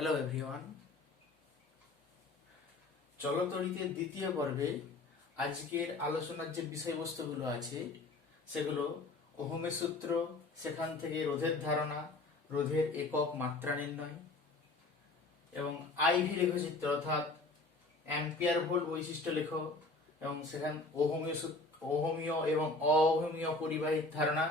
Hello everyone, চলতরিতের দ্বিতীয় পর্বে আজকের আলোচনার যে বিষয়বস্তুগুলো আছে সেগুলো ওহমের সূত্র, সেখান থেকে রোধের ধারণা, রোধের একক মাত্রা নির্ণয় এবং আইভি লেখচিত্র অর্থাৎ অ্যাম্পিয়ার ভোল্ট বৈশিষ্ট্য লেখ এবং সেখান ওহমীয় এবং অওহমীয় পরিবাহীর ধারণা,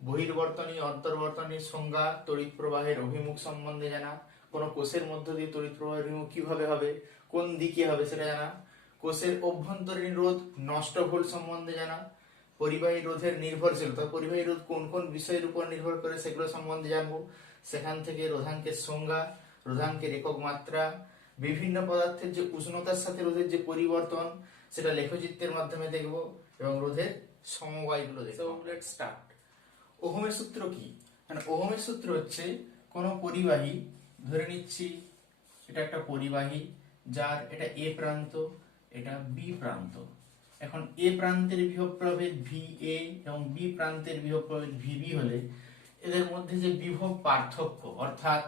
বহির্বর্তনী অন্তর্বর্তনীর সংজ্ঞা, তড়িৎ প্রবাহের অভিমুখ সম্বন্ধে জানা, কোন কোষের মধ্য দিয়ে তড়িৎ প্রবাহের অভিমুখ কিভাবে হবে, কোন দিকে হবে সেটা জানা, কোষের অভ্যন্তরীণ রোধ নষ্ট ভোল্ট সম্বন্ধে জানা, পরিবাহী রোধের নির্ভরশীলতা, পরিবাহী রোধ কোন কোন বিষয়ের উপর নির্ভর করে সেগুলো সম্বন্ধে জানবো, সেখান থেকে রোধাঙ্কের সংজ্ঞা, রোধাঙ্কের একক মাত্রা, বিভিন্ন পদার্থের যে উষ্ণতার সাথে রোধের যে পরিবর্তন সেটা লেখচিত্রের মাধ্যমে দেখব এবং রোধের সমবায়গুলো দেখব। Let's start. ওহমের সূত্র কি? ওহমের সূত্র হচ্ছে কোন পরিবাহী, ধরে নিচ্ছি এটা একটা পরিবাহী যার এটা এ প্রান্ত, এটা বি প্রান্ত। এখন এ প্রান্তের বিভব প্রভেদ VA এবং বি প্রান্তের বিভব প্রভেদ VB হলে এদের মধ্যে যে বিভব পার্থক্য, অর্থাৎ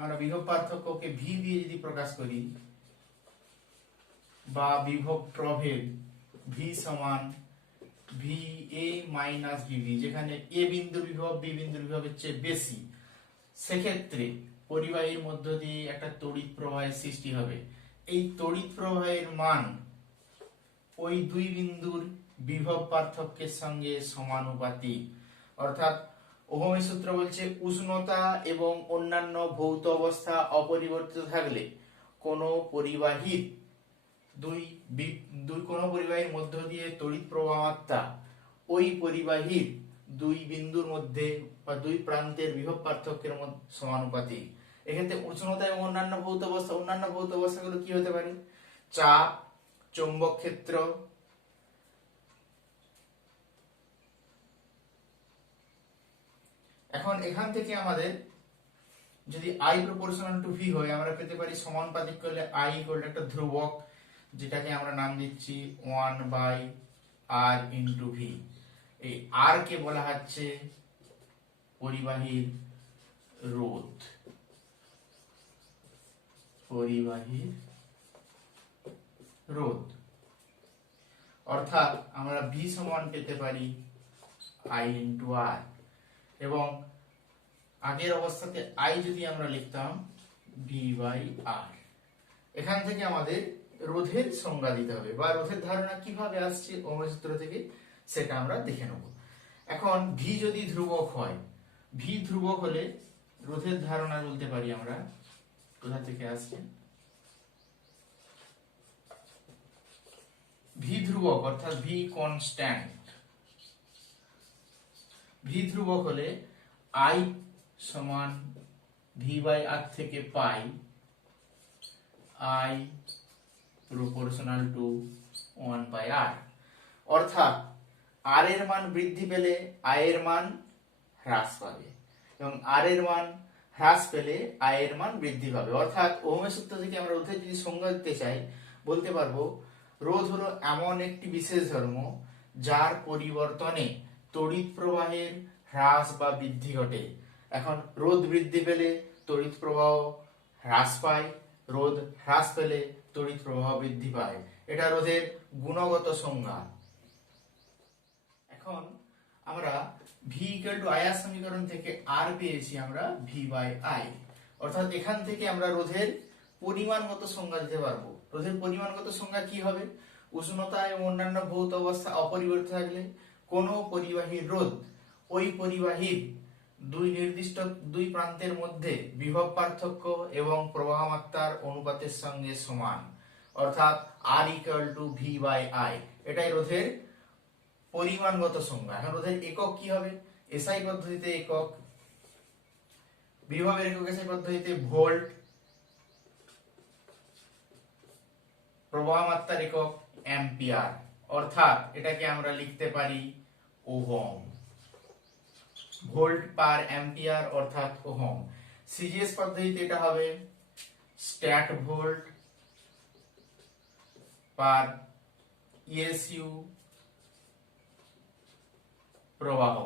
আমরা বিভব পার্থক্যকে V দিয়ে যদি প্রকাশ করি বা বিভব প্রভেদ V সমান VA মাইনাস VB, যেখানে এ বিন্দুর বিভব বি বিন্দুর বিভবের চেয়ে বেশি, সেক্ষেত্রে পরিবাহীর মধ্য দিয়ে একটা তড়িৎ প্রবাহের সৃষ্টি হবে। এই তড়িৎ প্রবাহের মান ওই দুই বিন্দুর বিভব পার্থক্যের সঙ্গে সমানুপাতিক। অর্থাৎ ওহমের সূত্র বলছে উষ্ণতা এবং অন্যান্য ভৌত অবস্থা অপরিবর্তিত থাকলে কোন পরিবাহীর কোন পরিবাহীর মধ্য দিয়ে তড়িৎ প্রবাহ মাত্রা ওই পরিবাহীর দুই বিন্দুর মধ্যে বা দুই প্রান্তের বিভব পার্থক্যের সমানুপাতিক। এক্ষেত্রে উষ্ণতা এবং অন্যান্য ভৌত অবস্থাগুলো কি হতে পারে? চাপ, চৌম্বক ক্ষেত্র, এখন এখান থেকে আমাদের যদি I প্রপোর্শনাল টু V হয় আমরা পেতে পারি সমানুপাতিক করলে I ইকুয়াল একটা ধ্রুবক, যেটাকে আমরা নাম দিচ্ছি 1/R ইনটু V। এই R কে বলা হচ্ছে পরিবাহীর রোধ, পরিবাহীর রোধ। অর্থাৎ আমরা V সমান পেতে পারি I ইনটু R, এবং আগের অবস্থাতে I যদি আমরা লিখতাম V/R। এখান থেকে আমাদের রোধের সংজ্ঞা দিতে হবে বা রোধের ধারণা কিভাবে আসছে ওহমের সূত্র থেকে সেটা আমরা দেখে নেব। এখন V যদি ধ্রুবক হয়, V ধ্রুবক হলে রোধের ধারণা বলতে পারি আমরা কোথা থেকে আসছে। V ধ্রুবক অর্থাৎ V কনস্ট্যান্ট, V ধ্রুবক হলে I সমান V/R থেকে পাই I প্রপোর্শনাল টু 1/R। অর্থাৎ R এর মান বৃদ্ধি পেলে I এর মান হ্রাস পাবে এবং R এর মান হ্রাস পেলে I এর মান বৃদ্ধি পাবে। অর্থাৎ ওহমের সূত্র থেকে আমরা রোধের যদি সংজ্ঞা দিতে চাই বলতে পারবো রোধ হলো এমন একটি বিশেষ ধর্ম যার পরিবর্তনে তড়িৎ প্রবাহের হ্রাস বা বৃদ্ধি ঘটে। এখন রোধ বৃদ্ধি পেলে তড়িৎ প্রবাহ হ্রাস পায়, রোধ হ্রাস পেলে তড়িৎ প্রবাহ বৃদ্ধি পায়। এটা রোধের গুণগত সংজ্ঞা। এখন আমরা V ইকুয়াল টু IR সমীকরণ থেকে R পেয়েছি আমরা V/I, অর্থাৎ এখান থেকে আমরা রোধের পরিমাণগত সংজ্ঞা দিতে পারবো। রোধের পরিমাণগত সংজ্ঞা কি হবে? উষ্ণতা এবং অন্যান্য ভৌত অবস্থা অপরিবর্তিত থাকলে কোন পরিবাহীর রোধ ওই পরিবাহীর নির্দিষ্ট দুই প্রান্তের মধ্যে বিভব পার্থক্য এবং প্রবাহ মাত্রার অনুপাতের সঙ্গে সমান, অর্থাৎ R ইকুয়াল টু V/I। এটাই রোধের পরিমাণগত সংজ্ঞা। এখন রোধের একক কি হবে? SI পদ্ধতিতে একক, বিভবের একক SI পদ্ধতিতে ভোল্ট, প্রবাহ মাত্রার একক অ্যাম্পিয়ার, অর্থাৎ এটাকে আমরা লিখতে পারি ওহম, ভোল্ট পার অ্যাম্পিয়ার অর্থাৎ ওহম। সিজিএস পদ্ধতিতে এটা হবে স্ট্যাট ভোল্ট পার ইএসইউ প্রবাহ,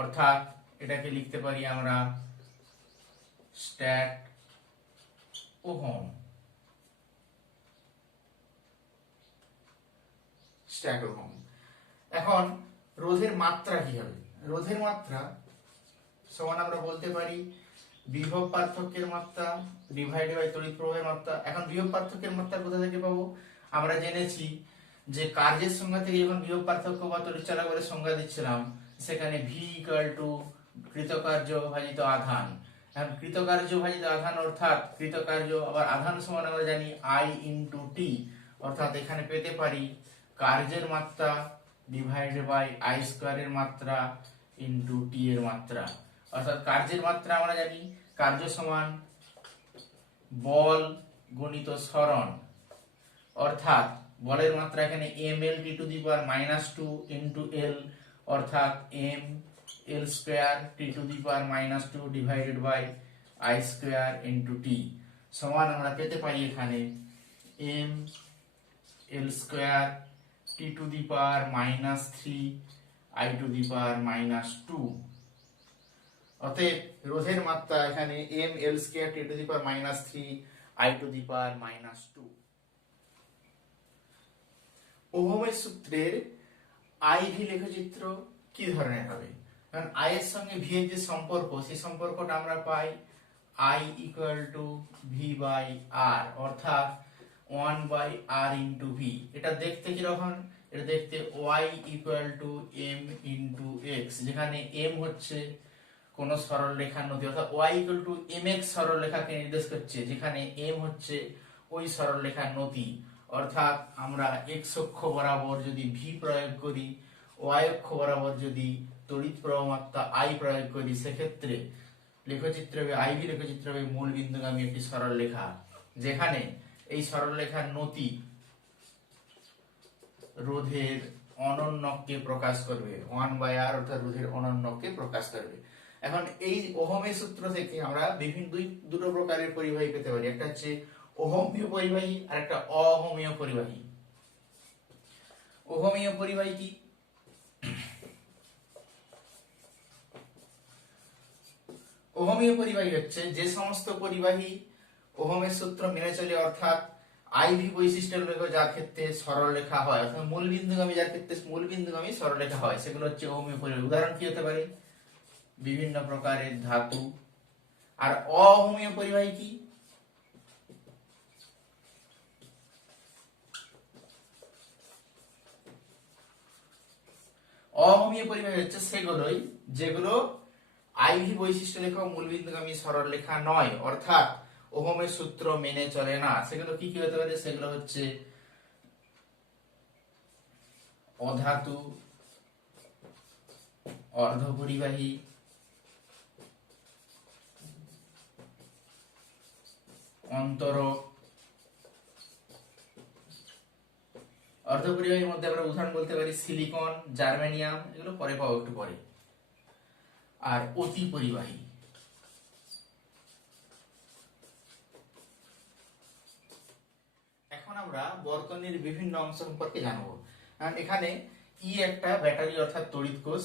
অর্থাৎ এটাকে লিখতে পারি আমরা স্ট্যাট ওহম। Stack ohm. এখন রোধের মাত্রা কি হবে? রোধের মাত্রা সমান আমরা বলতে পারি বিভব পার্থক্যের মাত্রা ডিভাইড বাই তড়িৎ প্রবাহের মাত্রা। এখন বিভব পার্থক্যের মাত্রা কোথা থেকে পাবো? আমরা জেনেছি যে কার্যের সংজ্ঞা থেকে যখন বিভব পার্থক্য বা তড়িৎ চলাচলের সংজ্ঞা দিচ্ছিলাম, সেখানে ভি ইকুয়াল টু কৃতকার্য ভাজিত আধান। এখন কৃতকার্য ভাজিত আধান অর্থাৎ কৃতকার্য আবার আধান সমান আমরা জানি আই ইন্টু টি, অর্থাৎ এখানে পেতে পারি কার্যের মাত্রা ডিভাইড বাই আই স্কয়ারের মাত্রা ইন্টু টি এর মাত্রা। অর্থাৎ কার্যের মাত্রা আমরা জানি কার্য সমান বল গুণিত সরণ, অর্থাৎ বলের মাত্রা এখানে M L T to the power minus two into L, অর্থাৎ M L square T to the power minus two divided by I square into T সমান আমরা পেতে পারি এখানে M L square T to the power minus three I to the power minus two. অতএব রোধের মাত্রা এখানে M L square T to the power minus three I to the power minus two. ওহমের সূত্রের আই ভি লেখচিত্র কি ধরনের হবে? কারণ আই এর সঙ্গে ভি এর যে সম্পর্ক, সেই সম্পর্কটা আমরা পাই I equal to V by R, অর্থাৎ 1 বাই আর ইন্টু ভি। এটা দেখতে কিরকম? এটা দেখতে Y equal to M into X, যেখানে এম হচ্ছে কোন সরল রেখার নতি, অর্থাৎ Y equal to M X সরল রেখাকে নির্দেশ করছে, যেখানে এম হচ্ছে ওই সরল রেখার নতি। অর্থাৎ আমরা এক্স অক্ষ বরাবর যদি ভি প্রয়োগ করি, ওয়াই অক্ষ বরাবর যদি তড়িৎ প্রবাহ মাত্রা আই প্রয়োগ করি, সেক্ষেত্রে লেখচিত্র হবে আই ভি লেখচিত্র হবে মূল বিন্দুগামী একটি সরল রেখা, যেখানে এই সরল রেখার নতি রোধের অনন্যককে প্রকাশ করবে, 1 বাই আর, অর্থাৎ রোধের অনন্যককে প্রকাশ করবে। এখন এই ওহমের সূত্র থেকে আমরা বিভিন্ন দুটো প্রকারের পরিবাহী পেতে পারি, একটা হচ্ছে ওহমীয় পরিবাহী আর একটা অহমীয় পরিবাহী। ওহমীয় পরিবাহী কি? ওহমীয় পরিবাহী হচ্ছে যে সমস্ত পরিবাহী ওহমের সূত্র মেনে চলে, অর্থাৎ আইভি বৈশিষ্ট্যের রেখা যার ক্ষেত্রে সরল রেখা হয়, অর্থাৎ মূল বিন্দুগামী যার ক্ষেত্রে মূল বিন্দুগামী সরল রেখা হয়, সেগুলো হচ্ছে ওহমীয় পরিবাহী। উদাহরণ কি হতে পারে? বিভিন্ন প্রকারের ধাতু। আর অহমীয় পরিবাহী কি? অহমীয় পরিবাহী হচ্ছে সেগুলোই যেগুলো আইভি বৈশিষ্ট্য রেখা মূল বিন্দুগামী সরল রেখা নয়, অর্থাৎ ওহমের সূত্র মেনে চলে না। সেগুলো কি কি হতে পারে? সেগুলো হচ্ছে অধাতু, অর্ধপরিবাহী, অন্তরক। অর্ধপরিবাহীর মধ্যে আমরা উদাহরণ বলতে পারি সিলিকন, জার্মেনিয়াম, এগুলো পরে পাবো একটু পরে। আর অতি পরিবাহী। এখন আমরা বর্তনীর বিভিন্ন অংশ সম্পর্কে জানবো। কারণ এখানে ই একটা ব্যাটারি অর্থাৎ তড়িৎ কোষ,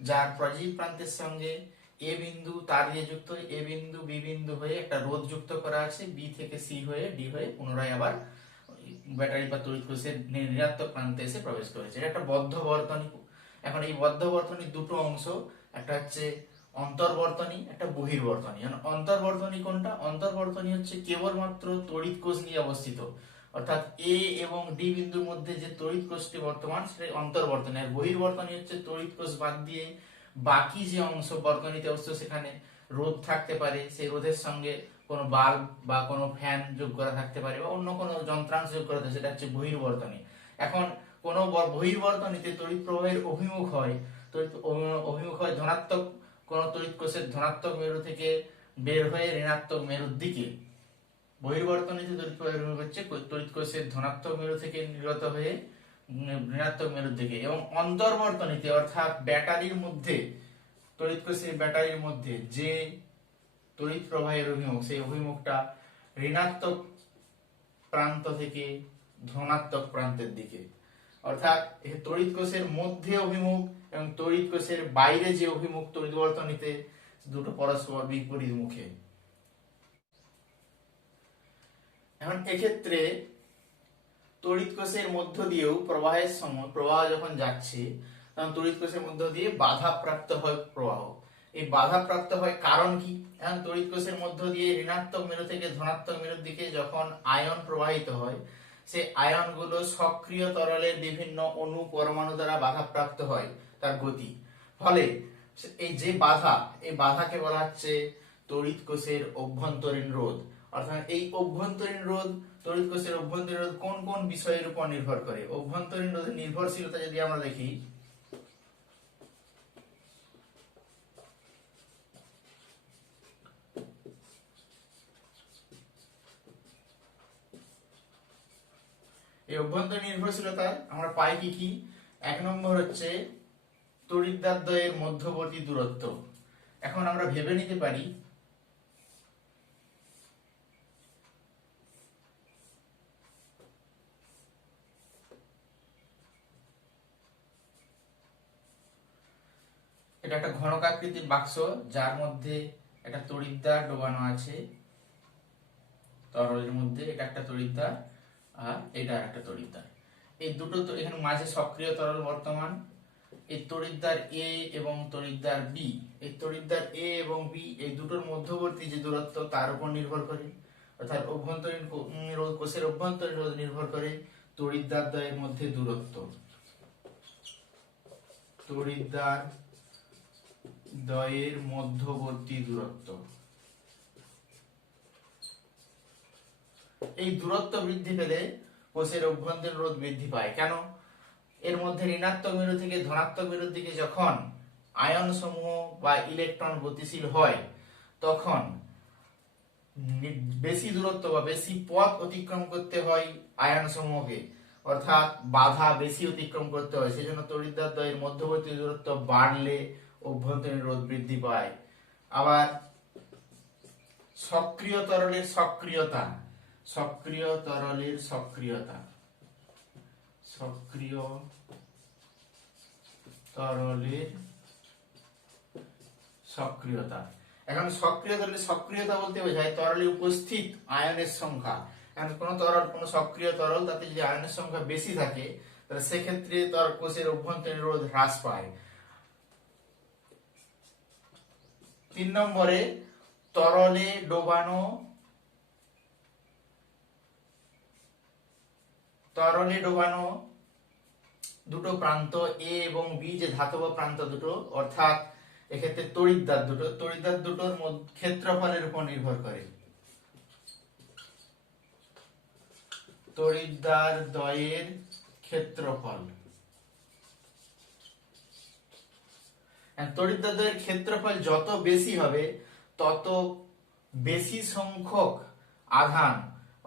যার পজিটিভ প্রান্তের সঙ্গে এ বিন্দু তার দিয়ে যুক্ত, এ বিন্দু বি বিন্দু হয়ে একটা রোধ যুক্ত করা আছে, বি থেকে সি হয়ে ডি হয়ে পুনরায় আবার ব্যাটারি বা তড়িৎ কোষের ঋণাত্মক প্রান্তে এসে প্রবেশ করেছে। এটা একটা বদ্ধ বর্তনী। এখন এই বদ্ধ বর্তনীর দুটো অংশ, একটা হচ্ছে অন্তর্বর্তনী, একটা বহির্বর্তনী। অন্তর্বর্তনী কোনটা? অন্তর্বর্তনী হচ্ছে কেবলমাত্র তড়িৎ কোষ নিয়ে অবস্থিত, অর্থাৎ এ এবং ডি বিন্দুর মধ্যে যে তড়িৎ কোষটি বর্তমান সেটা অন্তর্বর্তনী। আর বহির্বর্তনী হচ্ছে তড়িৎ কোষ বাদ দিয়ে বাকি যে অংশ বর্তনীতে অবস্থিত, সেখানে রোধ থাকতে পারে, সেই রোধের সঙ্গে কোনো বাল্ব বা কোনো ফ্যান যোগ করা থাকতে পারে বা অন্য কোনো যন্ত্রাংশ যোগ করা থাকে, সেটা হচ্ছে বহির্বর্তনী। এখন কোনো বহির্বর্তনীতে তড়িৎ প্রবাহের অভিমুখ হয়, অভিমুখ হয় ধনাত্মক কোনো তড়িৎ কোষের ধনাত্মক মেরু থেকে বের হয়ে ঋণাত্মক মেরুর দিকে। বহির্বর্তনীতে তড়িৎ প্রবাহের অভিমুখ হচ্ছে তড়িৎ কোষের ধনাত্মক মেরু থেকে নির্গত হয়ে ঋণাত্মক মেরুর দিকে। এবং অন্তর্বর্তনীতে অর্থাৎ ব্যাটারির মধ্যে, তড়িৎ কোষের ব্যাটারির মধ্যে যে তড়িৎ প্রবাহের অভিমুখ, সেই অভিমুখটা ঋণাত্মক প্রান্ত থেকে ধনাত্মক প্রান্তের দিকে। অর্থাৎ তড়িৎ কোষের মধ্যে অভিমুখ এবং তড়িৎ কোষের বাইরে যে অভিমুখ তড়িৎ বর্তনীতে, দুটো পরস্পর বিপরীত মুখে। এখন এক্ষেত্রে তড়িৎ কোষের মধ্য দিয়েও প্রবাহের সময় প্রবাহ যখন যাচ্ছে তখন তড়িৎ কোষের মধ্য দিয়ে বাধাপ্রাপ্ত হয় প্রবাহ। এই বাধাপ্রাপ্ত হয় কারণ কি? এখন তড়িৎ কোষের মধ্য দিয়ে ঋণাত্মক মেরু থেকে ধনাত্মক মেরুর দিকে যখন আয়ন প্রবাহিত হয়, সেই আয়নগুলো সক্রিয় তরলের বিভিন্ন অণু পরমাণু দ্বারা বাধাপ্রাপ্ত হয় তার গতি। ফলে এই যে বাধা, এই বাধাকে বলা হচ্ছে তড়িৎ কোষের অভ্যন্তরীণ রোধ। অর্থাৎ এই অভ্যন্তরীণ রোধ, তড়িৎ কোষের অভ্যন্তরীণ রোধ কোন কোন বিষয়ের উপর নির্ভর করে? অভ্যন্তরীণ রোধের নির্ভরশীলতা যদি আমরা দেখি, এই অভ্যন্তরীণ নির্ভরশীলতায় আমরা পাই কি কি? এক নম্বর হচ্ছে তড়িৎদ্বয়ের মধ্যবর্তী দূরত্ব। এখন আমরা ভেবে নিতে পারি এটা একটা ঘনকাকৃতির বাক্স, যার মধ্যে একটা তড়িৎদ্বার ডোবানো আছে তরলের মধ্যে। এটা একটা তড়িৎদ্বার আর এটা একটা তড়িৎদ্বার। এই দুটো তো এখানে মাঝে সক্রিয় তরল বর্তমান। এই তড়িৎদ্বার এ এবং তড়িৎদ্বার বি, এই তড়িৎদ্বার এ এবং বি এই দুটোর মধ্যবর্তী যে দূরত্ব তার উপর নির্ভর করে। অর্থাৎ অভ্যন্তরীণ কোষের অভ্যন্তরীণ রোধ নির্ভর করে তড়িৎদ্বার দ্বয়ের মধ্যে দূরত্ব। তড়িৎদ্বার দ্বয়ের মধ্যবর্তী দূরত্ব, এই দূরত্ব বৃদ্ধি পেলে কোষের অভ্যন্তরীণ রোধ বৃদ্ধি পায়। কেন? এর মধ্যে ঋণাত্মক মেরু থেকে ধনাত্মক মেরুর দিকে যখন আয়ন সমূহ বা ইলেকট্রন গতিশীল হয়, তখন বেশি দূরত্ব বা বেশি পথ অতিক্রম করতে হয় আয়ন সমূহকে, অর্থাৎ বাধা বেশি অতিক্রম করতে হয়। সেই জন্য তড়িৎদ্বার দ্বয়ের মধ্যবর্তী দূরত্ব বাড়লে অভ্যন্তরীণ রোধ বৃদ্ধি পায়। আবার সক্রিয় তরলের সক্রিয়তা, সক্রিয় তরলের সক্রিয়তা, সক্রিয় তরলের সক্রিয়তা। এখন সক্রিয় তরলের সক্রিয়তা বলতে বোঝায় তরলে উপস্থিত আয়নের সংখ্যা। এখন কোন তরল, কোন সক্রিয় তরল, তাতে যদি আয়নের সংখ্যা বেশি থাকে তাহলে সেক্ষেত্রে তার কোষের অভ্যন্তরীণ রোধ হ্রাস পায়। 3 নম্বরে তরলে ডোবানো, তরলে ডোবানো দুটো প্রান্ত এ এবং বি, যে ধাতব প্রান্ত দুটো, অর্থাৎ এক্ষেত্রে তড়িৎদ্বার দুটো, তড়িৎদ্বার দুটোর ক্ষেত্রফলের উপর নির্ভর করে। তড়িৎদ্বার দ্বয়ের ক্ষেত্রফল, তড়িৎদ্বার দ্বয়ের ক্ষেত্রফল যত বেশি হবে তত বেশি সংখ্যক আধান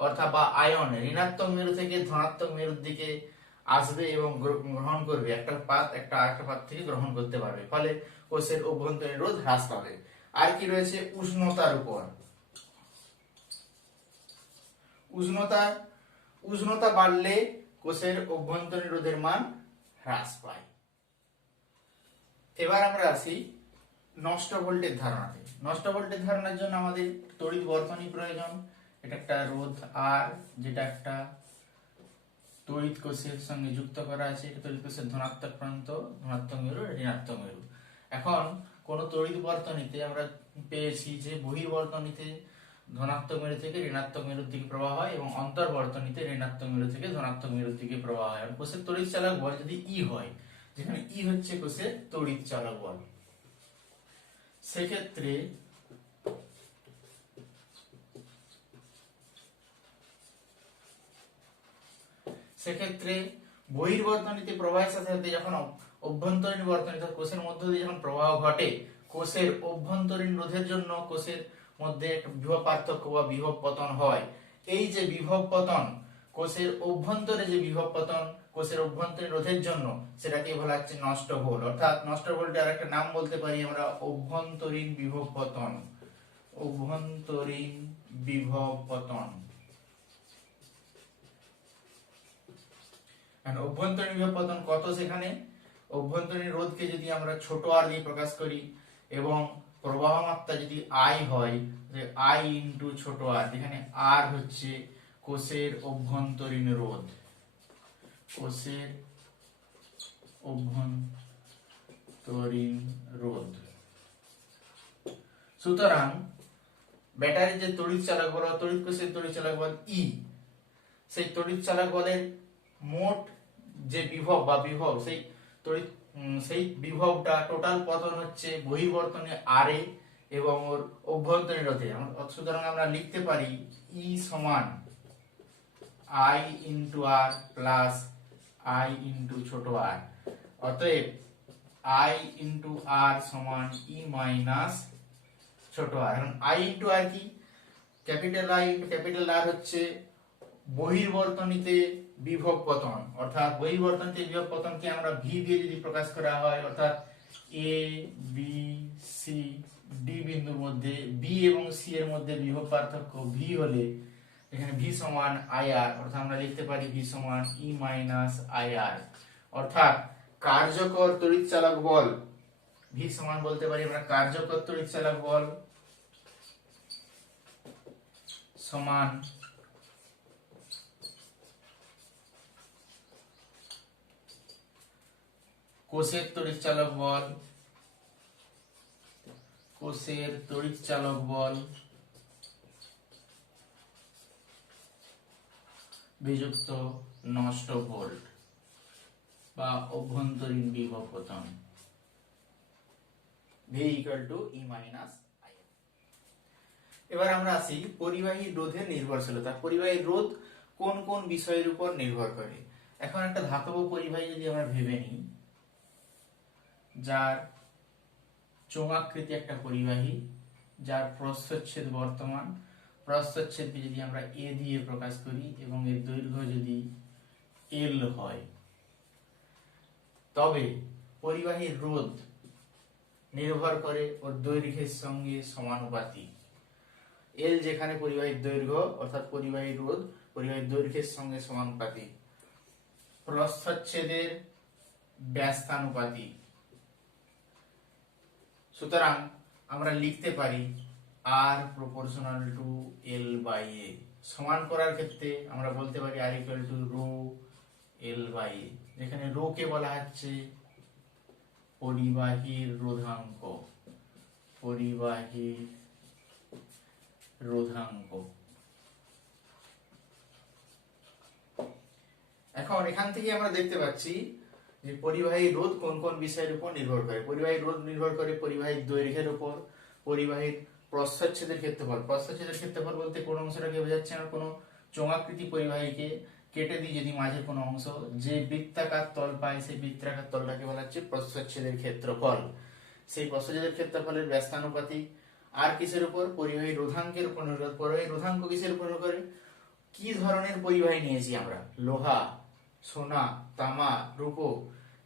অর্থাৎ বা আয়ন ঋণাত্মক মেরু থেকে ধনাত্মক মেরুর দিকে আসবে এবং গ্রহণ করবে, একটা পাত একটা পাত থেকে গ্রহণ করতে পারবে। ফলে কোষের অভ্যন্তরীণ রোধ হ্রাস পাবে। আর কি রয়েছে? উষ্ণতার উপর। উষ্ণতা বাড়লে কোষের অভ্যন্তরীণ রোধের মান হ্রাস পায়। এবার আমরা আসি নষ্ট ভোল্টের ধারণাতে। নষ্ট ভোল্টের ধারণার জন্য আমাদের তড়িৎ বর্তনী প্রয়োজন। এটা একটা রোধ আর, যেটা একটা তড়িৎ কোষের সঙ্গে যুক্ত করা আছে। এটা তড়িৎ কোষের ধনাত্মক প্রান্ত, ধনাত্মক মেরু, ঋণাত্মক মেরু। এখন কোন তড়িৎ বর্তনীতে আমরা পেয়েছি যে বহির্বর্তনীতে ধনাত্মক মেরু থেকে ঋণাত্মক মেরুর দিকে প্রবাহ হয় এবং অন্তর্বর্তনীতে ঋণাত্মক মেরু থেকে ধনাত্মক মেরুর দিকে প্রবাহ হয়। কোষের তড়িৎ চালক বল যদি ই হয়, যেখানে ই হচ্ছে কোষের তড়িৎ চালক বল, সেক্ষেত্রে বহির্বর্তনীতে প্রবাহের সাথে সাথে যখন অভ্যন্তরীণ বর্তনীতে কোষের মধ্য দিয়ে যখন প্রবাহ ঘটে, কোষের অভ্যন্তরীণ রোধের জন্য কোষের মধ্যে একটা বিভব পার্থক্য বা বিভব পতন হয়। এই যে বিভব পতন, কোষের অভ্যন্তরে যে বিভব পতন কোষের অভ্যন্তরীণ রোধের জন্য, সেটাকে বলা হচ্ছে নষ্ট ভোল্ট। অর্থাৎ নষ্ট ভোল্টের আরেকটা নাম বলতে পারি আমরা অভ্যন্তরীণ বিভব পতন। অভ্যন্তরীণ বিভব পতন। অভ্যন্তরীণ বিভব পতন কত? সেখানে অভ্যন্তরীণ রোধকে যদি আমরা ছোট আর দিয়ে প্রকাশ করি এবং প্রবাহ মাত্রা যদি আই হয়, আই ইন্টু ছোট আর, যেখানে আর হচ্ছে কোষের অভ্যন্তরীণ রোধ, কোষের অভ্যন্তরীণ রোধ। সুতরাং ব্যাটারির যে তড়িৎ চালক বল, তড়িৎ কোষের তড়িৎ চালক বল ই, সেই তড়িৎ চালক বলের মোট যে বিভব বা বিভব, সেই বিভবটা টোটাল পতন হচ্ছে বহির্বর্তনে আর এ এবং ওর অভ্যন্তরীণ রোধে। সুতরাং আমরা লিখতে পারি ই সমান I into R plus I into ছোট আর। অতএব আই ইন্টু আর সমান ই মাইনাস ছোট আর। এখন আই ইন্টু আর কি? Capital I into capital R হচ্ছে বহির্বর্তনীতে বিভব পতন, অর্থাৎ বহির্বর্তনীতে বিভব পতনকে আমরা ভি দিয়ে যদি প্রকাশ করা হয়, অর্থাৎ এ বি সি ডি বিন্দুর মধ্যে বি এবং সি এর মধ্যে বিভব পার্থক্য ভি হলে এখানে ভি সমান আই আর, অর্থাৎ আমরা লিখতে পারি ভি সমান ই মাইনাস আই আর। অর্থাৎ কার্যকর তড়িৎ চালক বল ভি সমান বলতে পারি আমরা কার্যকর তড়িৎ চালক বল সমান কোষের তড়িৎ চালক বল, কোষের তড়িৎ চালক বল বিযুক্ত নষ্ট ভোল্ট বা অভ্যন্তরীণ বিভব পতন V = E - I। এবার আমরা আসি পরিবাহী রোধের নির্ভরশীলতা। পরিবাহী রোধ কোন কোন বিষয়ের উপর নির্ভর করে? এখন একটা ধাতব পরিবাহী যদি আমরা ভেবে নিই, যার চোঙাকৃতি একটা পরিবাহী, যার প্রস্থচ্ছেদ বর্তমান, প্রস্থচ্ছেদকে যদি আমরা এ দিয়ে প্রকাশ করি এবং এর দৈর্ঘ্য যদি এল হয়, তবে পরিবাহীর রোধ নির্ভর করে ওর দৈর্ঘ্যের সঙ্গে সমানুপাতিক। এল যেখানে পরিবাহীর দৈর্ঘ্য, অর্থাৎ পরিবাহীর রোধ পরিবাহীর দৈর্ঘ্যের সঙ্গে সমানুপাতিক, প্রস্থচ্ছেদের ব্যস্তানুপাতিক। সুতরাং আমরা লিখতে পারি R proportional to L by A। সমান করার ক্ষেত্রে আমরা বলতে পারি R equal to rho L by A, যেখানে রো কে বলা হচ্ছে পরিবাহীর রোধাঙ্ক, পরিবাহীর রোধাঙ্ক। এখন এখান থেকে আমরা দেখতে পাচ্ছি যে পরিবাহী রোধ কোন কোন বিষয়ের উপর নির্ভর করে। পরিবাহী রোধ নির্ভর করে পরিবাহীর দৈর্ঘ্যের উপর, পরিবাহীর প্রস্থচ্ছেদের ক্ষেত্রফল। প্রস্থচ্ছেদের ক্ষেত্রফল বলতে কোন অংশটাকে বোঝাচ্ছে? আমরা কোনো চোঙাকৃতি পরিবাহীকে কেটে দিই যদি মাঝের কোনো অংশ, যে বৃত্তাকার তল পায় সেই বৃত্তাকার তলটাকে বলা হচ্ছে প্রস্থচ্ছেদের ক্ষেত্রফল। সেই প্রস্থচ্ছেদের ক্ষেত্রফলের ব্যস্তানুপাতিক। আর কিসের উপর? পরিবাহী রোধাঙ্কের উপর নির্ভর করে। পরিবাহী রোধাঙ্ক কিসের উপর নির্ভর করে? কি ধরনের পরিবাহী নিয়েছি আমরা, লোহা, সোনা, তামা, রূপো,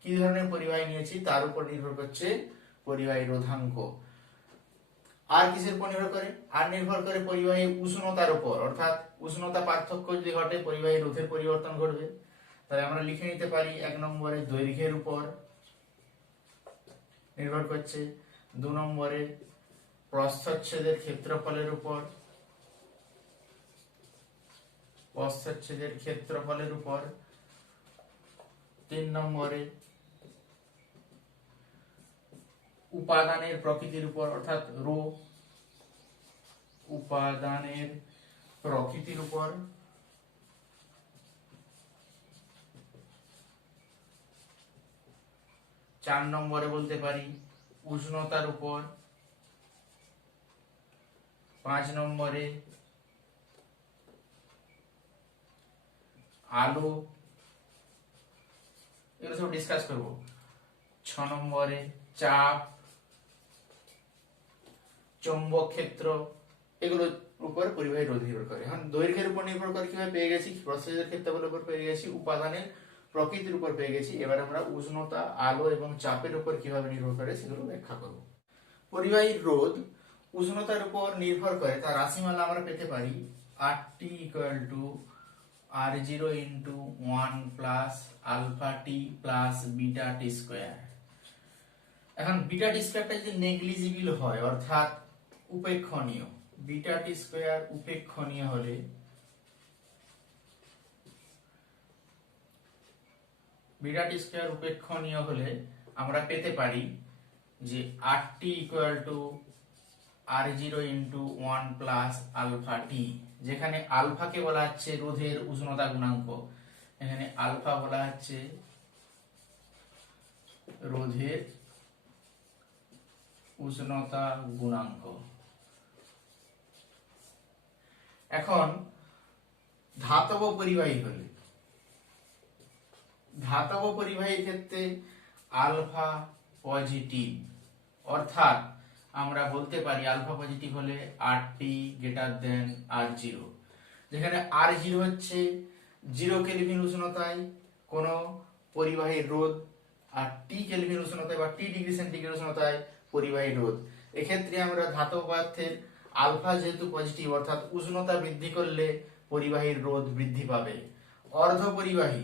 কি ধরনের পরিবাহী নিয়েছি তার উপর নির্ভর করছে পরিবাহী রোধাঙ্ক। আর কিসের উপর নির্ভর করে? আর নির্ভর করে পরিবাহী উষ্ণতার উপর, অর্থাৎ উষ্ণতা পার্থক্য যদি ঘটে পরিবাহী রোধের পরিবর্তন ঘটবে। তাহলে আমরা লিখে নিতে পারি 1 নম্বরে দৈর্ঘ্যের উপর নির্ভর করছে, 2 নম্বরে প্রস্থচ্ছেদের ক্ষেত্রফলের উপর, প্রস্থচ্ছেদের ক্ষেত্রফলের উপর, 3 নম্বরে উপাদানের প্রকৃতির উপর, অর্থাৎ রো, উপাদানের প্রকৃতির উপর, 4 নম্বরে বলতে পারি উষ্ণতার উপর, 5 নম্বরে আলো, এগুলো সব ডিসকাস করব, 6 নম্বরে চাপ, চৌম্বক ক্ষেত্র, এগুলোর উপর পরিবাহী রোধ নির্ভর করে। এখন দৈর্ঘ্যের উপর নির্ভর করে কিভাবে পেয়ে গেছি? প্রস্থচ্ছেদের ক্ষেত্রফলের উপর পেয়ে গেছি, উপাদানের প্রকৃতির উপর পেয়ে গেছি। এবার আমরা উষ্ণতা, আলো এবং চাপের উপর কিভাবে নির্ভর করে সেগুলো ব্যাখ্যা করব। পরিবাহীর রোধ উষ্ণতার উপর নির্ভর করে, তার রাশিমালা আমরা পেতে পারি RT = R0 × 1 + αT + βT square. এখন βT স্কয়ারটা যদি নেগলিজিবল হয়, অর্থাৎ উপেক্ষণীয়, βT স্কয়ার উপেক্ষণীয় হলে বিটা টি স্কয়ার উপেক্ষণীয় হলে আমরা পেতে পারি যে RT equal to R0 into 1 plus alpha T, যেখানে আলফাকে বলা হচ্ছে রোধের উষ্ণতা গুণাঙ্ক, এখানে আলফা বলা হচ্ছে রোধের উষ্ণতা গুণাঙ্ক। এখন ধাতব পরিবাহী হলে, ধাতব পরিবাহীর ক্ষেত্রে আলফা পজিটিভ, অর্থাৎ আমরা বলতে পারি আলফা পজিটিভ হলে RT গ্রেটার দেন R0, যেখানে R0 হচ্ছে 0 কেলভিন উষ্ণতায় কোন পরিবাহীর রোধ, আর T কেলভিন উষ্ণতায় বা T ডিগ্রি সেন্টিগ্রেড উষ্ণতায় পরিবাহী রোধ। এক্ষেত্রে আমরা ধাতব পদার্থের আলফা যেহেতু পজিটিভ, অর্থাৎ উষ্ণতা বৃদ্ধি করলে পরিবাহীর রোধ বৃদ্ধি পাবে। অর্ধ পরিবাহী,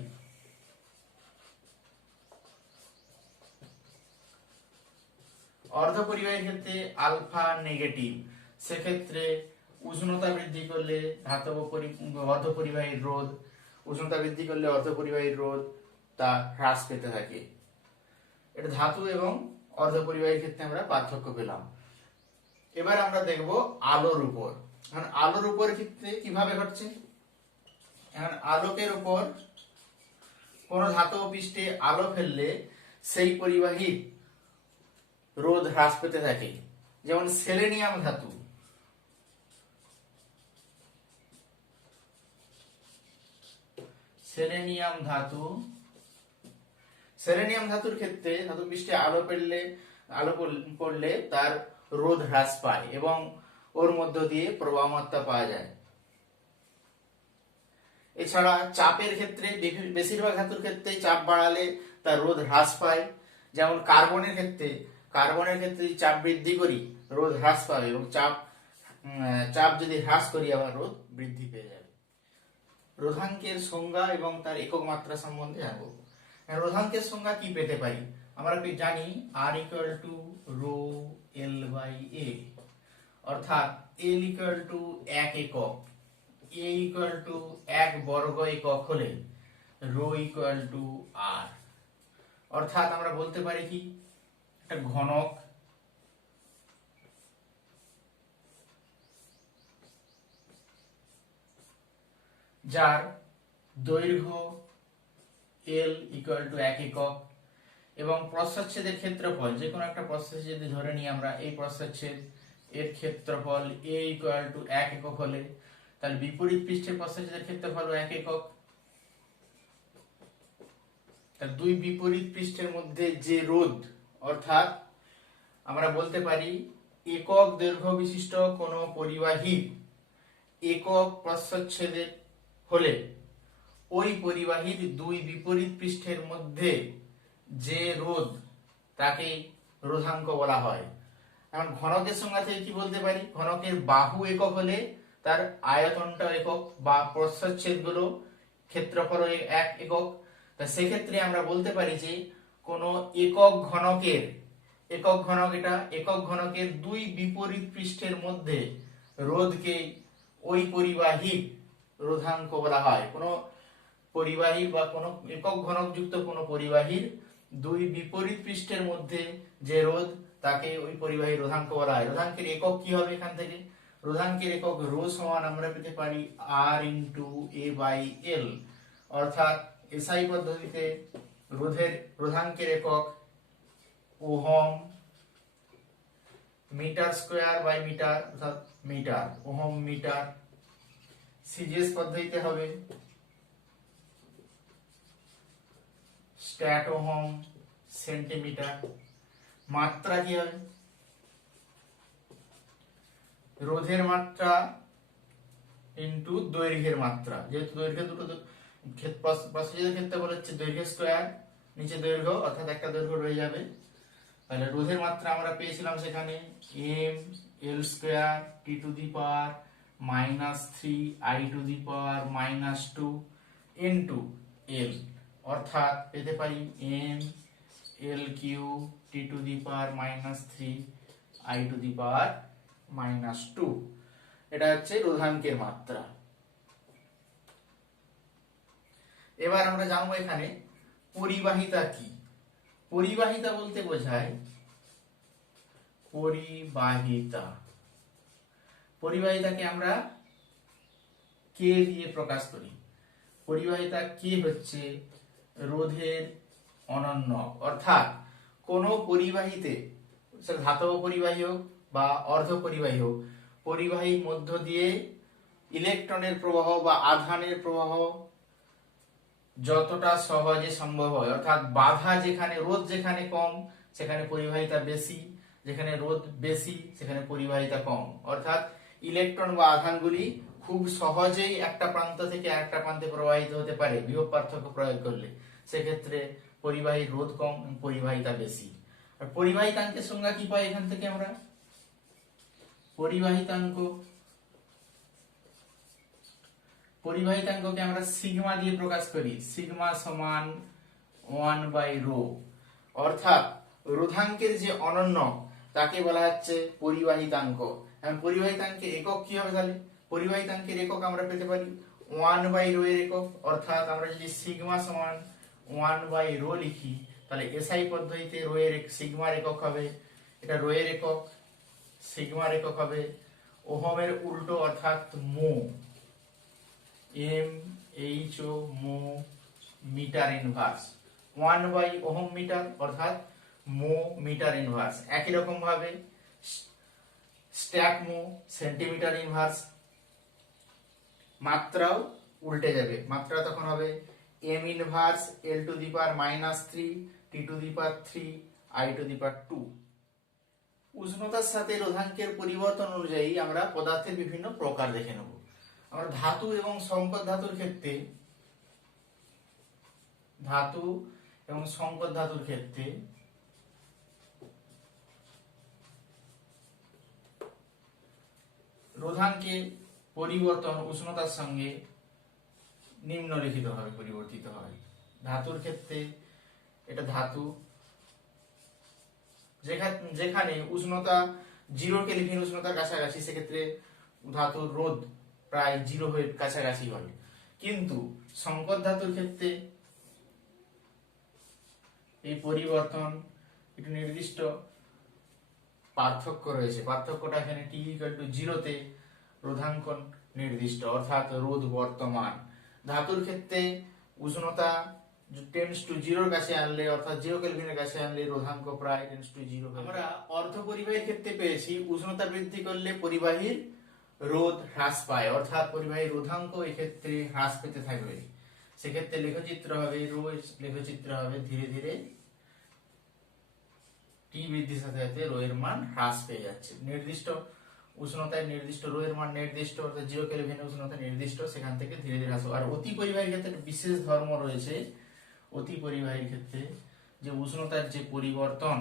অর্ধ পরিবাহীর ক্ষেত্রে আলফা নেগেটিভ, সেক্ষেত্রে উষ্ণতা বৃদ্ধি করলে অর্ধ পরিবাহীর রোধ, উষ্ণতা বৃদ্ধি করলে অর্ধ পরিবাহীর রোধ তা হ্রাস পেতে থাকে। এটা ধাতু এবং অর্ধ পরিবাহীর ক্ষেত্রে আমরা পার্থক্য পেলাম। এবার আমরা দেখব আলোর উপর। এখন আলোর উপর ক্ষেত্রে কিভাবে ঘটছে, এখন আলোকের উপর কোন ধাতব পৃষ্ঠে আলো ফেললে সেই পরিবাহীর রোধ হ্রাস পেতে থাকে। যেমন সেলেনিয়াম ধাতু, সেলেনিয়াম ধাতুর ক্ষেত্রে ধাতু পৃষ্ঠে আলো পড়লে তার রোধ হ্রাস পায় এবং ওর মধ্য দিয়ে প্রবাহমাত্রা পাওয়া যায়। এছাড়া চাপের ক্ষেত্রে বেশিরভাগ ধাতুর ক্ষেত্রে চাপ বাড়ালে তার রোধ হ্রাস পায়। যেমন কার্বনের ক্ষেত্রে চাপ বৃদ্ধি করি রোধ হ্রাস পাবে, এবং চাপ যদি হ্রাস করি আবার রোধ বৃদ্ধি পেয়ে যাবে। রোধাঙ্কের সংজ্ঞা এবং তার একক মাত্রা সম্বন্ধে জানবো। রোধাঙ্কের সংজ্ঞা কি পেতে পারি, আমরা জানি R equal to rho L by A, অর্থাৎ L ইকুয়াল টু 1 একক, A ইকুয়াল টু 1 বর্গ একক হলে রো ইকুয়াল টু R, অর্থাৎ আমরা বলতে পারি কি একটা ঘনক যার দৈর্ঘ্য L ইকুয়াল টু 1 একক এবং প্রস্থচ্ছেদের ক্ষেত্রফল, যে কোনো একটা প্রস্থচ্ছেদ যদি ধরে নিই আমরা, এই প্রস্থচ্ছেদ এর ক্ষেত্রফল A ইকুয়াল টু 1 একক হলে তাহলে বিপরীত পৃষ্ঠের প্রস্থচ্ছেদের ক্ষেত্রফল 1 একক। তাহলে দুই বিপরীত পৃষ্ঠের মধ্যে যে রোধ, অর্থাৎ আমরা বলতে পারি একক দৈর্ঘ্য বিশিষ্ট কোন পরিবাহী একক প্রস্থচ্ছেদের হলে ওই পরিবাহীর দুই বিপরীত পৃষ্ঠের মধ্যে যে রোধ তাকে রোধাঙ্ক বলা হয়। এখন ঘনকের সংজ্ঞা থেকে কি বলতে পারি, ঘনকের বাহু একক হলে তার আয়তনটা একক বা প্রস্থচ্ছেদ গুলো ক্ষেত্রফল 1 একক। তা সেক্ষেত্রে আমরা বলতে পারি যে কোন একক ঘনকের দুই বিপরীত পৃষ্ঠের মধ্যে রোধকে ওই পরিবাহীর রোধাঙ্ক বলা হয়। কোন পরিবাহী বা কোন একক ঘনকযুক্ত কোন পরিবাহীর দুই বিপরীত পৃষ্ঠের মধ্যে যে রোধ তাকে ওই পরিবাহীর রোধাঙ্ক বলা হয়। রোধাঙ্কের একক কি হবে, এখান থেকে রোধাঙ্কের একক রো সমান আমরা পেতে পারি R into A by L, অর্থাৎ এসআই পদ্ধতিতে রোধাঙ্কের একক ohm, metre square by metre, অর্থাৎ মিটার, ওহম মিটার। সিজিএস পদ্ধতিতে হবে স্ট্যাট ওহম সেন্টিমিটার। মাত্রা কি হবে, রোধের মাত্রা ইন্টু দৈর্ঘ্যের মাত্রা, যেহেতু দৈর্ঘ্য দুটো প্রস্থচ্ছেদের ক্ষেত্রে বলা হচ্ছে দৈর্ঘ্য স্কয়ার, নিচে দৈর্ঘ্য অর্থাৎ একটা দৈর্ঘ্য রয়ে যাবে। তাহলে রোধের মাত্রা আমরা পেয়েছিলাম সেখানে m l square t to the power -3 i to the power -2 into l, অর্থাৎ পেতে পারি m l cube t to the power -3 i to the power -2। এটা হচ্ছে রোধাঙ্কের মাত্রা। এবার আমরা জানবো এখানে পরিবাহিতা কি? পরিবাহিতা বলতে বোঝায় পরিবাহিতাকে আমরা কে দিয়ে প্রকাশ করি। পরিবাহিতা কে হচ্ছে রোধের অনন্য, অর্থাৎ কোন পরিবাহীতে, সেটা ধাতব পরিবাহী হোক বা অর্ধ পরিবাহী হোক, পরিবাহীর মধ্য দিয়ে ইলেকট্রনের প্রবাহ বা আধানের প্রবাহ যতটা সহজে সম্ভব হয়, অর্থাৎ বাধা যেখানে, রোধ যেখানে কম সেখানে পরিবাহিতা বেশি, যেখানে রোধ বেশি সেখানে পরিবাহিতা কম, অর্থাৎ ইলেকট্রন বা আধানগুলি খুব সহজেই একটা প্রান্ত থেকে আরেকটা প্রান্তে প্রবাহিত হতে পারে বিভব পার্থক্য প্রয়োগ করলে। সেক্ষেত্রে পরিবাহীর রোধ কম, পরিবাহিতা বেশি। আর পরিবাহিতাঙ্কের সংজ্ঞা কি পাই এখান থেকে আমরা? পরিবাহিতাঙ্ককে আমরা সিগমা দিয়ে প্রকাশ করি। সিগমা সমান 1/ρ, অর্থাৎ রোধাঙ্কের যে অনন্য তাকে বলা হচ্ছে পরিবাহিতাঙ্ক। এখন পরিবাহিতাঙ্কের একক কি হবে? তাহলে পরিবাহিতাঙ্কের একক আমরা পেতে পারি 1/ρ এর একক, অর্থাৎ আমরা যদি সিগমা সমান 1/ρ লিখি তাহলে এসআই পদ্ধতিতে রো এর সিগমার একক হবে, এটা রো এর একক, সিগমার একক হবে ওহমের উল্টো, অর্থাৎ mho, MHO mho metre inverse, 1/ওহম মিটার অর্থাৎ মো মিটার ইনভার্স। একই রকম ভাবে স্ট্যাক মো সেন্টিমিটার ইনভার্স, মাত্রাও উল্টে যাবে, মাত্রা তখন হবে m inverse l to the power -3 t to the power 3 i to the power 2। উষ্ণতার সাথে রোধাঙ্কের পরিবর্তন অনুযায়ী আমরা পদার্থের বিভিন্ন প্রকার দেখে নেব। আমরা ধাতু এবং সংকর ধাতুর ক্ষেত্রে রোধাঙ্কের পরিবর্তন উষ্ণতার সঙ্গে নিম্নলিখিত ভাবে পরিবর্তিত হয়। ধাতুর ক্ষেত্রে এটা ধাতু যেখানে উষ্ণতা 0 কেলভিন উষ্ণতার কাছাকাছি, সেক্ষেত্রে ধাতুর রোধ প্রায় 0 হয়ে কাছাকাছি হয়। কিন্তু সংকর ধাতুর ক্ষেত্রে এই পরিবর্তন একটু নির্দিষ্ট পার্থক্য রয়েছে। পার্থক্যটা এখানে t=0 তে রোধাঙ্ক নির্দিষ্ট, অর্থাৎ রোধ বর্তমান। ধাতুর ক্ষেত্রে উষ্ণতা টেন্ডস টু 0 কাছে আনলে, অর্থাৎ 0 কেলভিনের কাছে আনলে রোধাঙ্ক প্রায় টেন্ডস টু 0। আমরা অর্ধ পরিবাহীর ক্ষেত্রে পেয়েছি উষ্ণতা বৃদ্ধি করলে পরিবাহীর রোধ হ্রাস পায়, অর্থাৎ পরিবাহীর রোধাঙ্ক এক্ষেত্রে হ্রাস পেতে থাকবে। সেক্ষেত্রে লেখচিত্র হবে ধীরে ধীরে টি বৃদ্ধির সাথে সাথে রো এর মান হ্রাস পেয়ে যাচ্ছে। নির্দিষ্ট উষ্ণতায় নির্দিষ্ট রো এর মান নির্দিষ্ট, অর্থাৎ 0 কেলভিন উষ্ণতা নির্দিষ্ট, সেখান থেকে ধীরে ধীরে হ্রাস। আর অতি পরিবাহীর ক্ষেত্রে বিশেষ ধর্ম রয়েছে। অতি পরিবাহীর ক্ষেত্রে যে উষ্ণতার যে পরিবর্তন,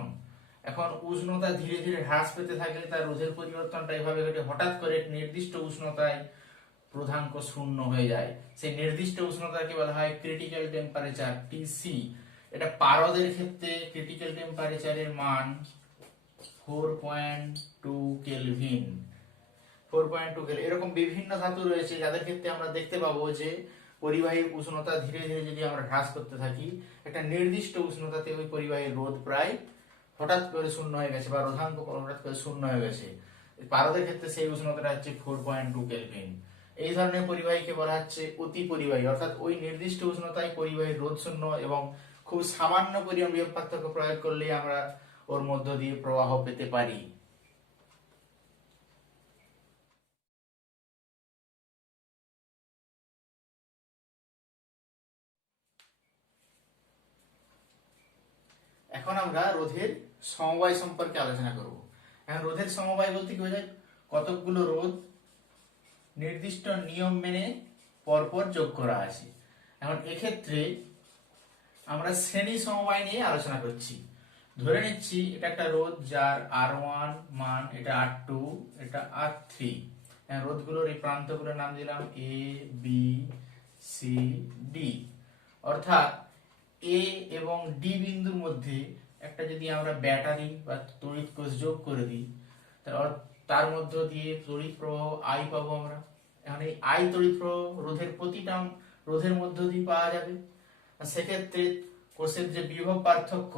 এখন উষ্ণতা ধীরে ধীরে হ্রাস পেতে থাকলে তার রোধের পরিবর্তনটা এভাবে ঘটে, হঠাৎ করে নির্দিষ্ট উষ্ণতায় রোধাঙ্ক শূন্য হয়ে যায়। সেই নির্দিষ্ট উষ্ণতাকে বলা হয় ক্রিটিক্যাল টেম্পারেচার, টিসি। এটা পারদের ক্ষেত্রে ক্রিটিক্যাল টেম্পারেচারের মান 4.2 কেলভিন। 4.2 কেলভিন। এরকম বিভিন্ন ধাতু রয়েছে যাদের ক্ষেত্রে আমরা দেখতে পাবো যে পরিবাহীর উষ্ণতা ধীরে ধীরে যদি আমরা হ্রাস করতে থাকি, একটা নির্দিষ্ট উষ্ণতাতে ওই পরিবাহীর রোধ প্রায় হঠাৎ করে শূন্য হয়ে গেছে বা রোধাঙ্ক হঠাৎ করে শূন্য হয়ে গেছে। পারদের ক্ষেত্রে সেই উষ্ণতাটা হচ্ছে 4.2 কেলভিন। এই ধরনের পরিবাহীকে বলা হচ্ছে অতি পরিবাহী, অর্থাৎ ওই নির্দিষ্ট উষ্ণতায় পরিবাহীর রোধ শূন্য এবং খুব সামান্য পরিমাণ বিভব পার্থক্য প্রয়োগ করলে আমরা ওর মধ্য দিয়ে প্রবাহ পেতে পারি। এখন আমরা রোধের সমবায় সম্পর্কে আলোচনা করব। এখন রোধের সমবায় বলতে কি বোঝায়? কতকগুলো রোধ নির্দিষ্ট নিয়ম মেনে পরপর যোগ করা আছে। এখন এক্ষেত্রে আমরা শ্রেণী সমবায় নিয়ে আলোচনা করছি। ধরে নিচ্ছি এটা একটা রোধ যার R1 মান, এটা R2, এটা R3। রোধগুলোর এই প্রান্তগুলোর নাম দিলাম A, B, C, D। অর্থাৎ A এবং D বিন্দুর মধ্যে একটা যদি আমরা ব্যাটারি বা তড়িৎ কোষ যোগ করে দিই, তার মধ্য দিয়ে তড়িৎ প্রবাহ I পাবো আমরা। এখন এই I তড়িৎ প্রবাহ রোধের প্রতিটা রোধের মধ্য দিয়ে পাওয়া যাবে। সেক্ষেত্রে কোষের যে বিভব পার্থক্য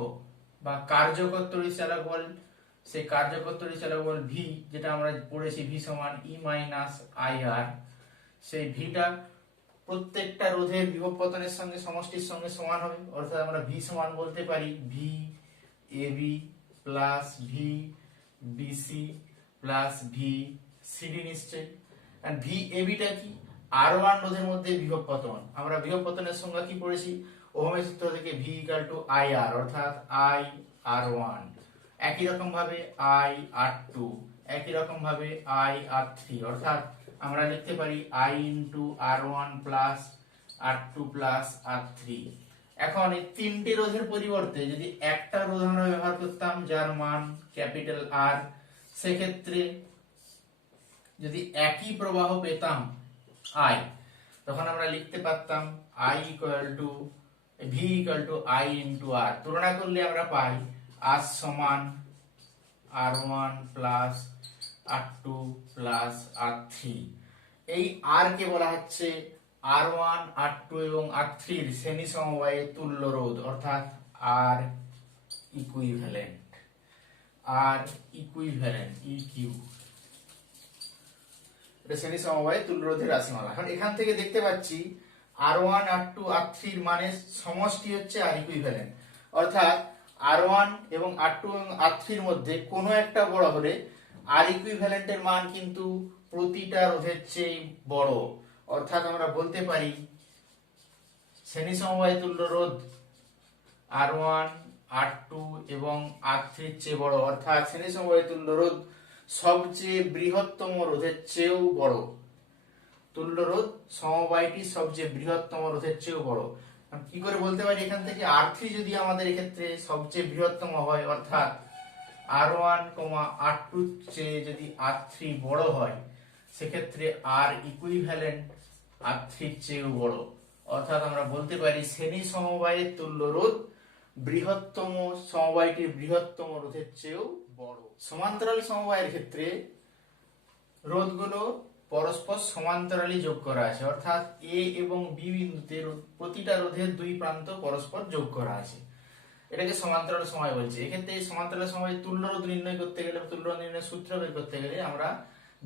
বা কার্যকর তড়িৎচালক বল, সেই কার্যকর চালক বল ভি, যেটা আমরা পড়েছি ভি সমান ই মাইনাস আই আর, সেই ভিটা প্রত্যেকটা রোধের বিভব পতনের সঙ্গে সমষ্টির সঙ্গে সমান হবে। অর্থাৎ আমরা ভি সমান বলতে পারি V A B plus V BC plus V CD নিশ্চয়। ভি এ বিটা কি? আর ওয়ান রোধের মধ্যে বিভব পতন। আমরা বিভব পতনের সংজ্ঞা কি পড়েছি? ওহমের সূত্র থেকে ভি ইকুয়াল টু আই আর, অর্থাৎ আই আর ওয়ান। একই রকম ভাবে আই আর টু, একই রকম ভাবে আই আর থ্রি, অর্থাৎ আমরা লিখতে পারি I into R one plus R two plus R three. এখন এই তিনটে রোধের পরিবর্তে যদি একটা রোধ আমরা ব্যবহার করতাম যার মান ক্যাপিটাল আর, সেক্ষেত্রে যদি একই প্রবাহ পেতাম আই, তখন আমরা লিখতে পারতাম I equal to V equal to I into R. তুলনা করলে আমরা পাই আর সমান R one plus R two plus R three. এই আর কে বলা হচ্ছে আর ওয়ান আর টু এবং আর থ্রির শ্রেণী সমবায়ের তুল্য রোধ, অর্থাৎ আর ইকুইভ্যালেন্ট। আর ইকুইভ্যালেন্ট ইকিউ, এটা শ্রেণী সমবায়ের তুল্য রোধের রাশিমালা। এখন এখান থেকে দেখতে পাচ্ছি আর ওয়ান আর টু আর থ্রির মানের সমষ্টি হচ্ছে আর ইকুইভ্যালেন্ট, অর্থাৎ আর ওয়ান এবং আর টু এবং আর থ্রির মধ্যে কোনো একটা বড় হলে আর ইকুইভ্যালেন্টের মান কিন্তু প্রতিটা রোধের চেয়ে বড়। অর্থাৎ আমরা বলতে পারি শ্রেণী সমবায় তুল্য রোধ আর ওয়ান আর টু এবং আর থ্রির চেয়ে বড়, অর্থাৎ শ্রেণী সমবায় তুল্য রোধ সবচেয়ে বৃহত্তম রোধের চেয়েও বড়। তুল্য রোধ সমবায়টি সবচেয়ে বৃহত্তম রোধের চেয়েও বড়। কি করে বলতে পারি? এখান থেকে আর থ্রি যদি আমাদের এক্ষেত্রে সবচেয়ে বৃহত্তম হয়, অর্থাৎ আর ওয়ান আর টু চেয়ে যদি আর থ্রি বড় হয়, সেক্ষেত্রে আর ইকুইভ্যালেন্ট আর থ্রির চেয়েও বড়। অর্থাৎ আমরা বলতে পারি শ্রেণী সমবায়ের তুল্য রোধ বৃহত্তম সমবায়টির বৃহত্তম রোধের চেয়েও বড়। সমান্তরাল সমবায়ের ক্ষেত্রে রোধগুলো পরস্পর সমান্তরালি যোগ করা আছে, অর্থাৎ এ এবং বি বিন্দুতে প্রতিটা রোধের দুই প্রান্ত পরস্পর যোগ করা আছে। এটাকে সমান্তরাল সমবায় বলছে। এক্ষেত্রে এই সমান্তরাল সমবায় তুল্য রোধ নির্ণয় করতে গেলে, তুল্য রোধ নির্ণয়ের সূত্র বের করতে গেলে আমরা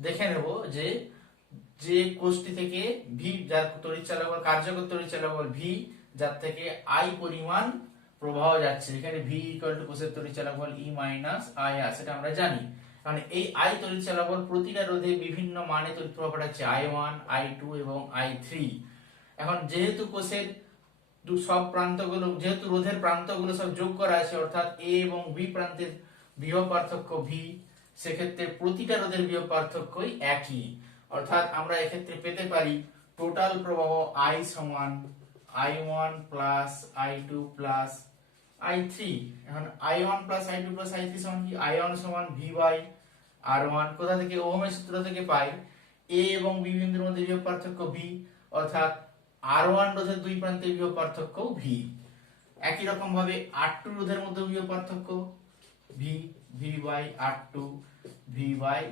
দেখে নেব যে যে কোষটি থেকে ভি, যার তড়িৎচালক বল কার্যকর তড়িৎচালক বল ভি, যার থেকে আই পরিমাণ প্রবাহ যাচ্ছে, এখানে ভি ইকুয়াল টু কোষের তড়িৎচালক বল ই মাইনাস আই আর, সেটা আমরা জানি। কারণ এই আই তড়িৎচালক বল প্রতিটা রোধে বিভিন্ন মানে তড়িৎ প্রবাহ পাঠাচ্ছে, আই ওয়ান আই টু এবং আই থ্রি। এখন যেহেতু কোষের সব প্রান্তগুলো, যেহেতু রোধের প্রান্তগুলো সব যোগ করা আছে, অর্থাৎ এ এবং বি প্রান্তের বিভব পার্থক্য ভি, সেক্ষেত্রে প্রতিটা রোধের বিভব পার্থক্যই একই। অর্থাৎ আমরা এক্ষেত্রে পেতে পারি টোটাল প্রবাহ আই সমান I one plus I two plus I three. এখন I one plus I two plus I three সমান কি? আই ওয়ান সমান ভি বাই আর ওয়ান। কোথা থেকে? ওহমের সূত্র থেকে পাই এ এবং বি বিন্দুর মধ্যে বিভব পার্থক্য ভি, অর্থাৎ আর ওয়ান রোধের দুই প্রান্তের বিভব পার্থক্য ভি। একই রকম ভাবে আর টু রোধের মধ্যে বিভব পার্থক্য V, V by R two, V by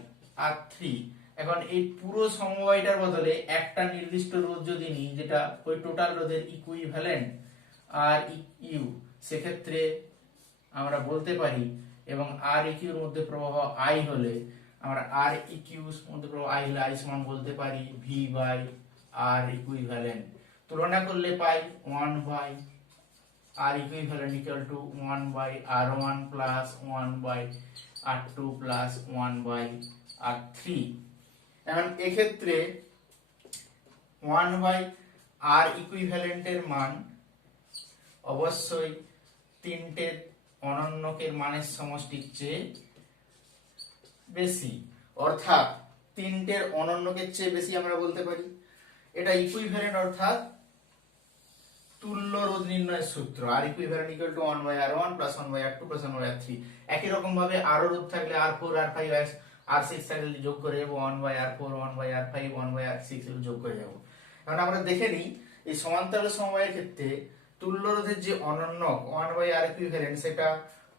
R three. এখন এই পুরো সমবায়টার বদলে একটা নির্দিষ্ট রোধ যদি নিই, যেটা ওই টোটাল রোধের ইকুইভ্যালেন্ট আর ইউ, সেক্ষেত্রে আমরা বলতে পারি, এবং আর ইকিউর মধ্যে প্রবাহ আই হলে আমরা আর ইকিউর মধ্যে প্রবাহ আই হলে আই সমান বলতে পারি ভি বাই আর ইকুইভ্যালেন্ট। তুলনা করলে পাই 1 by R equivalent equal to 1 by R one plus 1 by R two plus 1 by R three. এখন এক্ষেত্রে 1 বাই আর ইকুইভ্যালেন্টের মান অবশ্যই তিনটে অনন্যকের মানের সমষ্টির চেয়ে বেশি, অর্থাৎ তিনটের অনন্যকের চেয়ে বেশি আমরা বলতে পারি। এটা ইকুইভ্যালেন্ট, অর্থাৎ তুল্য রোধ নির্ণয়ের সূত্র R equivalent equal to 1 by R one plus 1 by R two plus 1 by R three. একই রকম ভাবে আরো রোধ থাকলে R four R five R six থাকলে যোগ করে যাবো 1 by R four 1 by R five 1 by R six যোগ করে যাবো। কারণ আমরা দেখে নিই এই সমান্তরাল সমবায়ের ক্ষেত্রে তুল্য রোধের যে অনন্যক 1 বাই আর ইকুইভ্যালেন্ট, সেটা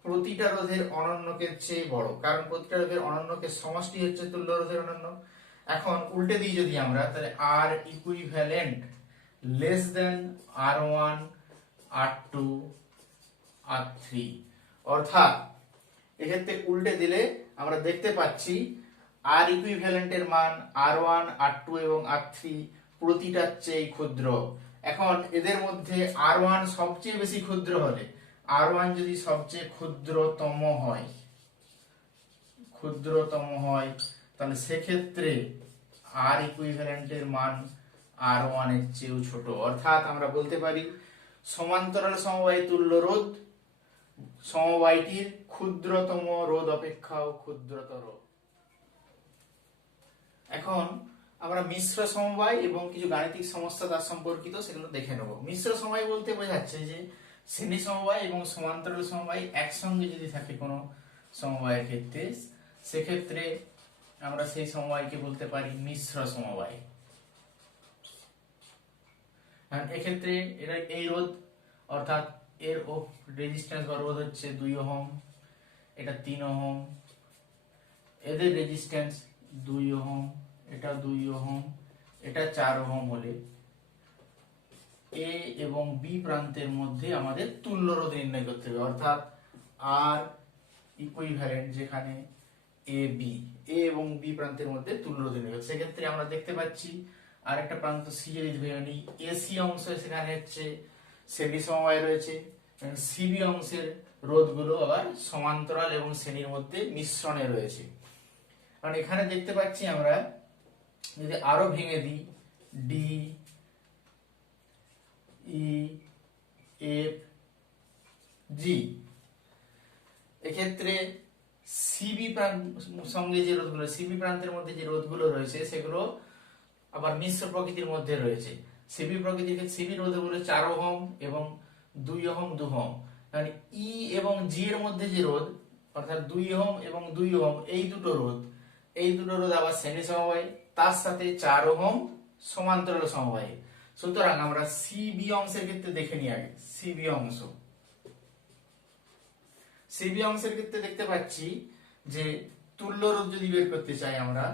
প্রতিটা রোধের অনন্যকের চেয়ে বড়, কারণ প্রতিটা রোধের অনন্যকের সমষ্টি হচ্ছে তুল্য রোধের অনন্যক। এখন উল্টে দিই যদি আমরা, তাহলে আর ইকুইভ্যালেন্ট লেস দেন আর ওয়ান আর টু R3। অর্থাৎ এক্ষেত্রে উল্টে দিলে আমরা দেখতে পাচ্ছি আর ইকুইভ্যালেন্টের মান R1, R2 এবং R3 প্রতিটার চেয়ে ক্ষুদ্র। এখন এদের মধ্যে R1 সবচেয়ে বেশি ক্ষুদ্র হলে, R1 যদি সবচেয়ে ক্ষুদ্রতম হয় তাহলে সেক্ষেত্রে আর ইকুইভ্যালেন্টের মান R1 এর চেয়েও ছোট। অর্থাৎ আমরা বলতে পারি সমান্তরাল সমবায় তুল্য রোধ সমবায়টির ক্ষুদ্রতম রোধ অপেক্ষাও ক্ষুদ্রতর। এখন আমরা মিশ্র সমবায় এবং কিছু গাণিতিক সমস্যা তার সম্পর্কিত সেগুলো দেখে নেব। মিশ্র সমবায় বলতে বোঝাচ্ছে যে শ্রেণী সমবায় এবং সমান্তরাল সমবায় একসঙ্গে যদি থাকে কোনো সমবায়ের ক্ষেত্রে, সেক্ষেত্রে আমরা সেই সমবায়কে বলতে পারি মিশ্র সমবায়। এক্ষেত্রে এটা এই রোধ অর্থাৎ এর রেজিস্ট্যান্স বা রোধ হচ্ছে 2 ওহম, এটা 3 ওহম, এদের রেজিস্ট্যান্স 2 ওহম, এটা 2 ওহম, এটা 4 ওহম হলে এ এবং বি প্রান্তের মধ্যে আমাদের তুল্য রোধ নির্ণয় করতে হবে। অর্থাৎ আর ইকুইভ্যালেন্ট যেখানে এ এবং বি প্রান্তের মধ্যে তুল্য রোধ নির্ণয় করতে, সেক্ষেত্রে আমরা দেখতে পাচ্ছি আর একটা প্রান্ত সি যদি ভেবে নিই, এসি অংশ সেখানে হচ্ছে শ্রেণী সমবায় রয়েছে, সিবি অংশের রোধগুলো আবার সমান্তরাল এবং শ্রেণীর মধ্যে মিশ্রণে রয়েছে। কারণ এখানে দেখতে পাচ্ছি আমরা যদি আরো ভেঙে দিই ডি ই এফ জি, এক্ষেত্রে সিবি সঙ্গে যে রোধগুলো, সিবি প্রান্তের মধ্যে যে রোধগুলো রয়েছে সেগুলো আবার মিশ্র প্রকৃতির মধ্যে রয়েছে। সিবি প্রকৃতির ক্ষেত্রে সিবি রোধ হলো 4 ওহম এবং 2 ওহম 2 ওহম। মানে ই এবং জি এর মধ্যে যে রোধ অর্থাৎ 2 ওহম এবং 2 ওহম, এই দুটো রোধ আবার শ্রেণী সমবায়, তার সাথে 4 ওহম সমান্তরাল সমবায়। সুতরাং আমরা সিবি অংশের ক্ষেত্রে দেখে নিই আগে। সিবি অংশের ক্ষেত্রে দেখতে পাচ্ছি যে তুল্য রোধ যদি বের করতে চাই আমরা,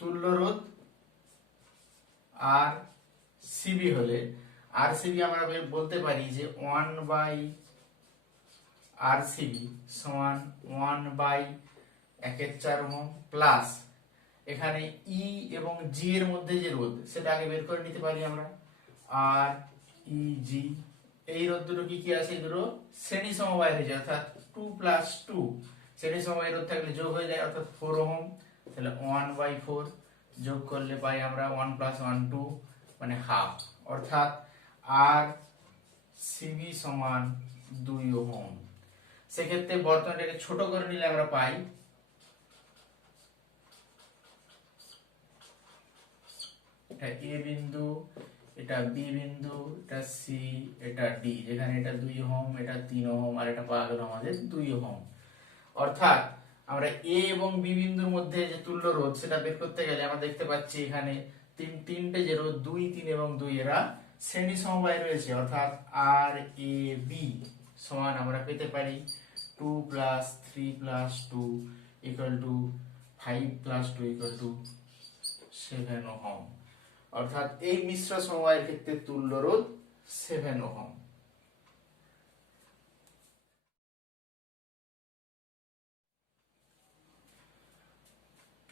তুল্য রোধ আর সিবি হলে, আর সিবি আমরা বলতে পারি যে 1 বাই আর সিবি সমান 1 বাই 1/4 ওহম প্লাস এখানে ই এবং জি এর মধ্যে যে রোধ সেটা আগে বের করে নিতে পারি আমরা, আর ই জি। এই রোধ দুটো কি কি আছে, এগুলো শ্রেণী সমবায় হয়ে যায় অর্থাৎ 2 প্লাস 2, শ্রেণী সমবায় রোধ থাকলে যোগ হয়ে যায় অর্থাৎ 4 ওহম, তাহলে 1/4 যোগ করলে পাই আমরা 1 প্লাস 1 2 মানে হাফ, অর্থাৎ আর সিবি সমান 2 ওহম। সেক্ষেত্রে বর্তনীটাকে ছোট করে নিলে আমরা পাই এটা এ বিন্দু, এটা বি বিন্দু, এটা সি, এটা ডি, যেখানে এটা 2 ওহম, এটা 3 ওহম আর এটা পাওয়া গেল আমাদের 2 ওহম। অর্থাৎ আমরা এ এবং বি বিন্দুর মধ্যে যে তুল্য রোধ সেটা বের করতে গেলে আমরা দেখতে পাচ্ছি এখানে তিনটে যে রোধ 2 3 এবং 2 এরা শ্রেণী সমবায় রয়েছে। অর্থাৎ আর এ বি সমান আমরা পেতে পারি 2 plus 3 plus 2 equal to 5 plus 2 equal to 7 ohm. অর্থাৎ এই মিশ্র সমবায়ের ক্ষেত্রে তুল্য রোধ 7 ওহম।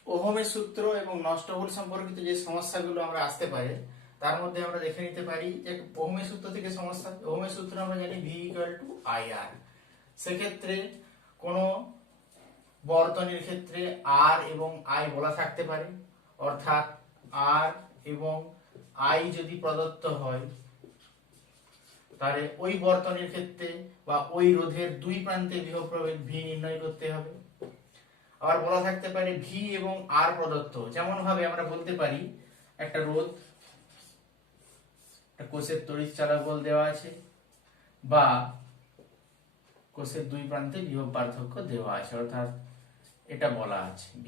ওহমের সূত্র এবং নষ্ট ভুল সম্পর্কিত যে সমস্যাগুলো আমরা আসতে পারে তার মধ্যে আমরা দেখে নিতে পারি যে ওহমের সূত্র থেকে সমস্যা। ওহমের সূত্র আমরা জানি V = IR। সেক্ষেত্রে কোন বর্তনীর ক্ষেত্রে R এবং I বলা থাকতে পারে, অর্থাৎ R এবং I যদি প্রদত্ত হয় তাহলে ওই বর্তনীর ক্ষেত্রে বা ওই রোধের দুই প্রান্তে বিভব প্রভেদ V নির্ণয় করতে হবে। আবার বলা থাকতে পারে V এবং R প্রদত্ত, যেমন ভাবে আমরা বলতে পারি একটা রোধ, একটা কোষের তড়িৎ চালক বল দেওয়া আছে বা কোষের দুই প্রান্তে বিভব পার্থক্য দেওয়া আছে, অর্থাৎ এটা বলা আছে V,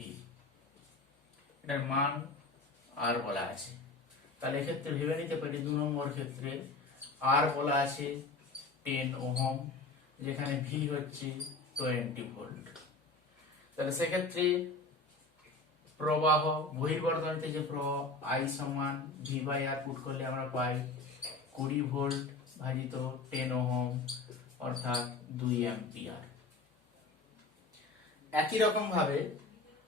এটার মান R বলা আছে। তাহলে এক্ষেত্রে ভেবে নিতে পারি 2 নম্বর ক্ষেত্রে R বলা আছে 10 ওহম, যেখানে V হচ্ছে 20 ভোল্ট। তাহলে সেক্ষেত্রে প্রবাহ বহির্বর্তনীতে যে প্রবাহ I সমান V/R পুট করলে আমরা পাই 20 ভোল্ট ভাজিত 10 ওহম অর্থাৎ 2 অ্যাম্পিয়ার। একই রকম ভাবে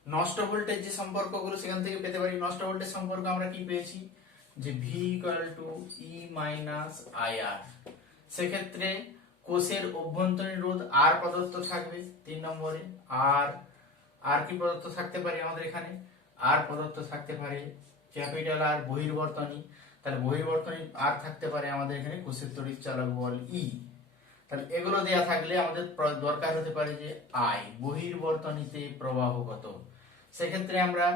নষ্ট ভোল্টেজ যে সম্পর্কগুলো সেখান থেকে পেতে পারি। নষ্ট ভোল্টেজ সম্পর্ক আমরা কি পেয়েছি যে V = E - IR। সেক্ষেত্রে কোষের অভ্যন্তরীণ রোধ R প্রদত্ত থাকবে 3 নম্বরে। আর কি প্রদত্ত থাকতে পারে আমাদের এখানে? আর প্রদত্ত থাকতে পারে ক্যাপিটাল আর বহির্বর্তনী। তাহলে বহির্বর্তনী আর থাকতে পারে আমাদের এখানে কোষের তড়িৎ চালক বল E। তাহলে এগুলো দেয়া থাকলে আমাদের দরকার হতে পারে যে I বহির্বর্তনীতে প্রবাহ কত। সেক্ষেত্রে আমরা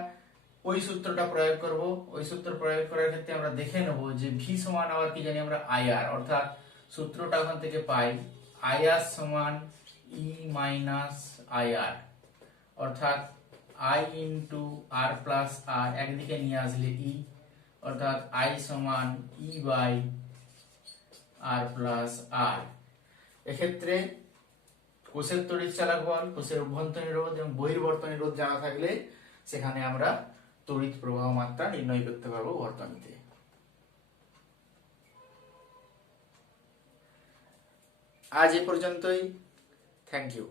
ওই সূত্রটা প্রয়োগ করব। ওই সূত্র প্রয়োগ করার ক্ষেত্রে আমরা দেখে নেব যে V সমান আবার কি জানি আমরা IR, অর্থাৎ সূত্রটা ওখান থেকে পাই IR সমান E - IR, অর্থাৎ I into R plus R একদিকে নিয়ে আসলে E, অর্থাৎ I সমান E by R plus R। এক্ষেত্রে কোষের তড়িৎ চালক বল, কোষের অভ্যন্তরীণ রোধ এবং বহির্বর্তনী রোধ জানা থাকলে সেখানে আমরা তড়িৎ প্রবাহ মাত্রা নির্ণয় করতে পারবো বর্তনীতে। আজ এ পর্যন্তই। Thank you.